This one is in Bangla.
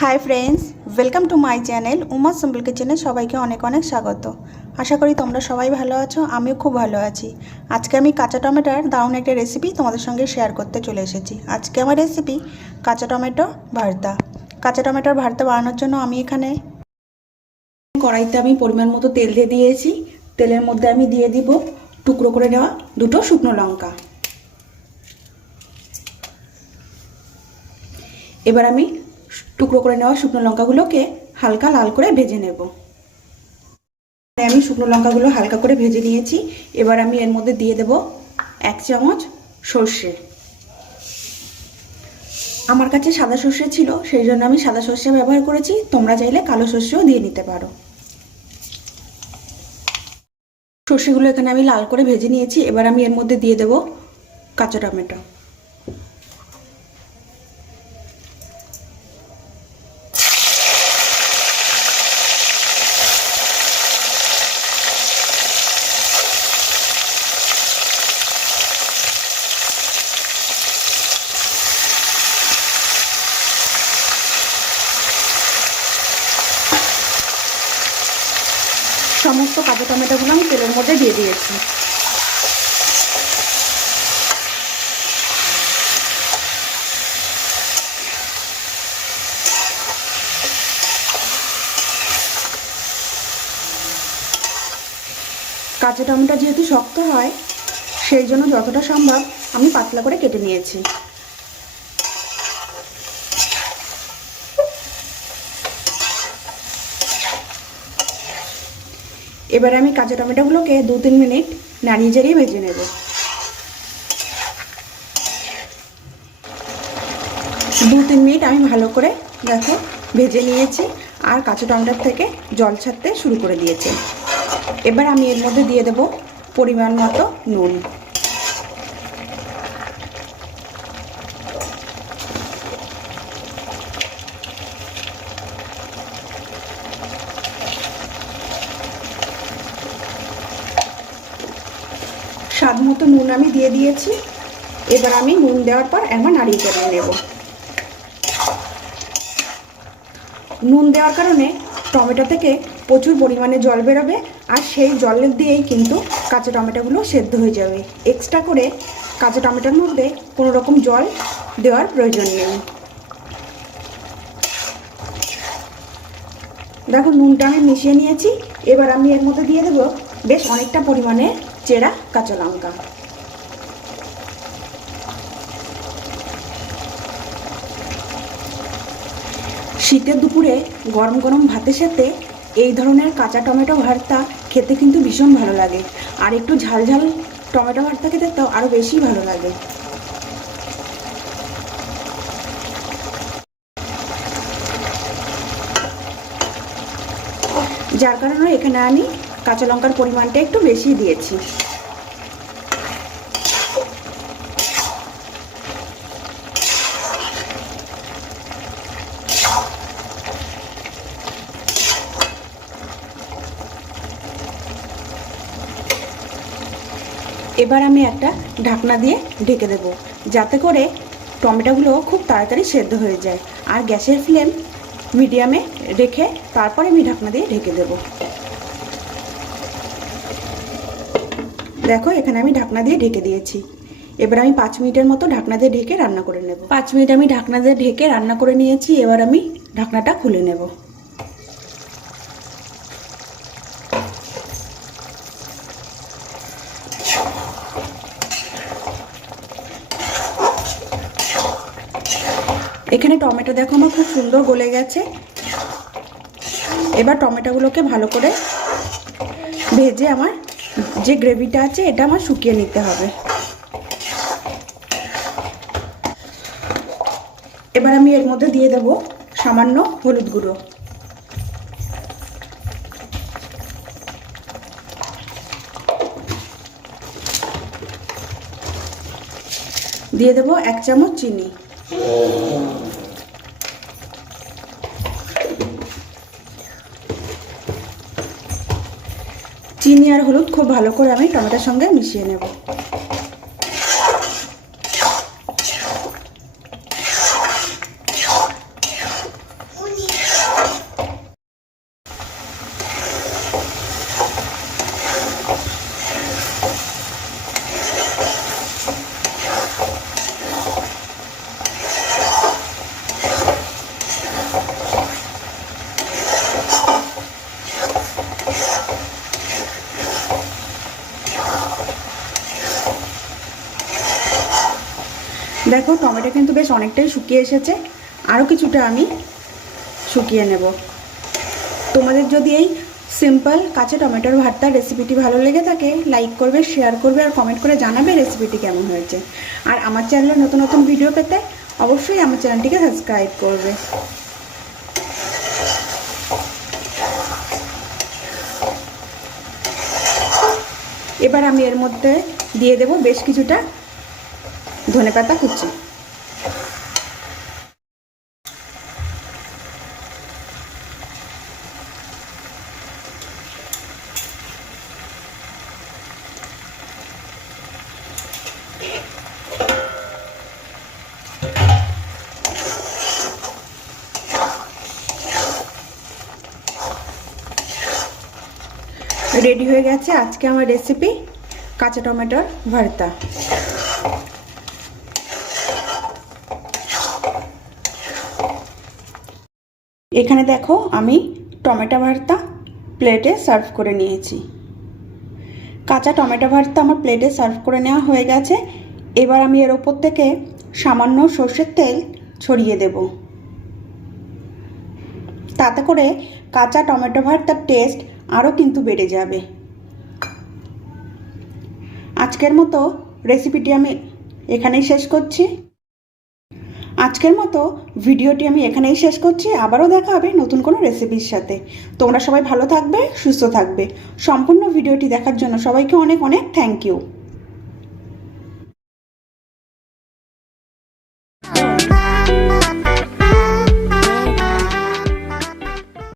High friends welcome to my channel Uma simple किचेने सबाइके अनेक अनेक स्वागत। आशा करी तोमरा सबाई भालो आछो, आमिओ खूब भालो आछि। आजके आमि काँचा टमेटोर दारुण एकटा रेसिपि तोमादेर संगे शेयर करते चले एसेछि। आजके आमार रेसिपि काँचा टमेटो भर्ता। काँचा टमेटोर भर्ता बानानोर जोन्नो आमि एखाने कड़ाइते आमि परिमाण मतो तेल दिये दियेछि। तेलेर मধ্যে आमि दिये দিব टुकरो करे नेওয়া दुटो शुकनो लंका। एबार आमि टुकरो करे नेওয়া शुकनो लंकागुलोके हालका लाल करे भेजे नेब। आमि शुकनो लंकागुलो हालका करे भेजे निয়েছি। एबार आमि एर मধ্যে दिए देব 1 চামচ সরষে। আমার কাছে সাদা সরষে ছিল, সেই জন্য আমি সাদা সরষে ব্যবহার করেছি। তোমরা চাইলে কালো সরষেও দিয়ে নিতে পারো। সরষেগুলো এখানে আমি লাল করে ভেজে নিয়েছি। এবার আমি এর মধ্যে দিয়ে দেব কাঁচা টমেটো। সমস্ত কাঁচা টমেটোগুলো আমি তেলের মধ্যে দিয়ে দিয়েছি। কাঁচা টমেটো যেহেতু শক্ত হয়, সেই জন্য যতটা সম্ভব আমি পাতলা করে কেটে নিয়েছি। এবারে আমি কাঁচা টমেটোগুলোকে 2-3 মিনিট নাড়িয়ে চাড়িয়ে ভেজে নেব। 2-3 মিনিট আমি ভালো করে দেখো ভেজে নিয়েছি আর কাঁচা টমেটোর থেকে জল ছাড়তে শুরু করে দিয়েছে। এবার আমি এর মধ্যে দিয়ে দেব পরিমাণ মতো নুন। স্বাদ মতো নুন আমি দিয়ে দিয়েছি। এবার আমি নুন দেওয়ার পর একবার নাড়িয়ে চাড়িয়ে নেব। নুন দেওয়ার কারণে টমেটো থেকে প্রচুর পরিমাণে জল বেরোবে আর সেই জলের দিয়েই কিন্তু কাঁচা টমেটোগুলো সেদ্ধ হয়ে যাবে। এক্সট্রা করে কাঁচা টমেটোর মধ্যে কোনো রকম জল দেওয়ার প্রয়োজন নেই। দেখো নুনটা আমি মিশিয়ে নিয়েছি। এবার আমি এর মধ্যে দিয়ে দেবো বেশ অনেকটা পরিমাণে চেরা কাঁচা লঙ্কা। শীতের দুপুরে গরম গরম ভাতের সাথে এই ধরনের কাঁচা টমেটো ভর্তা খেতে কিন্তু ভীষণ ভালো লাগে। আর একটু ঝাল ঝাল টমেটো ভর্তা খেতে তো আরও বেশি ভালো লাগে। যার কারণে এখানে আমি কাঁচা লঙ্কার পরিমাণটা একটু বেশি দিয়েছি। এবার আমি একটা ঢাকনা দিয়ে ঢেকে দেব, যাতে করে টমেটোগুলো খুব তাড়াতাড়ি সেদ্ধ হয়ে যায়। আর গ্যাসের ফ্লেম মিডিয়ামে রেখে তারপরে আমি ঢাকনা দিয়ে ঢেকে দেব। দেখো এখানে আমি ঢাকনা দিয়ে ঢেকে দিয়েছি। এবার আমি 5 মিনিটের মতো ঢাকনা দিয়ে ঢেকে রান্না করে নেব। 5 মিনিট আমি ঢাকনা দিয়ে ঢেকে রান্না করে নিয়েছি। এবার আমি ঢাকনাটা খুলে নেব। এখানে টমেটো দেখো আমার খুব সুন্দর গলে গেছে। এবার টমেটোগুলোকে ভালো করে ভেজে আমার যে গ্রেভিটা আছে এটা আমার শুকিয়ে নিতে হবে। এবার আমি এর মধ্যে দিয়ে দেব সামান্য হলুদ গুঁড়ো, দিয়ে দেব 1 চামচ চিনি, চিনি আর হলুদ খুব ভালো করে আমি টমেটোর সঙ্গে মিশিয়ে নেব। দেখো টমেটো কিন্তু বেশ অনেকটাই শুকিয়ে এসেছে, আরও কিছুটা আমি শুকিয়ে নেব। তোমাদের যদি এই সিম্পল কাঁচা টমেটোর ভর্তার রেসিপিটি ভালো লেগে থাকে লাইক করবে, শেয়ার করবে আর কমেন্ট করে জানাবে রেসিপিটি কেমন হয়েছে। আর আমার চ্যানেলে নতুন নতুন ভিডিও পেতে অবশ্যই আমার চ্যানেলটিকে সাবস্ক্রাইব করবে। এবার আমি এর মধ্যে দিয়ে দেব বেশ কিছুটা ধনেপাতা কুচি। রেডি হয়ে গেছে আজকে আমার রেসিপি কাঁচা টমেটোর ভর্তা। এখানে দেখো আমি টমেটো ভর্তা প্লেটে সার্ভ করে নিয়েছি। কাঁচা টমেটো ভর্তা আমার প্লেটে সার্ভ করে নেওয়া হয়ে গেছে। এবার আমি এর ওপর থেকে সামান্য সর্ষের তেল ছড়িয়ে দেব। তাতে করে কাঁচা টমেটো ভর্তার টেস্ট আরও কিন্তু বেড়ে যাবে। আজকের মতো রেসিপিটি আমি এখানেই শেষ করছি। ভিডিওটি আমি এখানেই শেষ করছি। আবারও দেখা হবে নতুন কোনো রেসিপির সাথে। তোমরা সবাই ভালো থাকবে, সুস্থ থাকবে। সম্পূর্ণ ভিডিওটি দেখার জন্য সবাইকে অনেক অনেক থ্যাংক ইউ।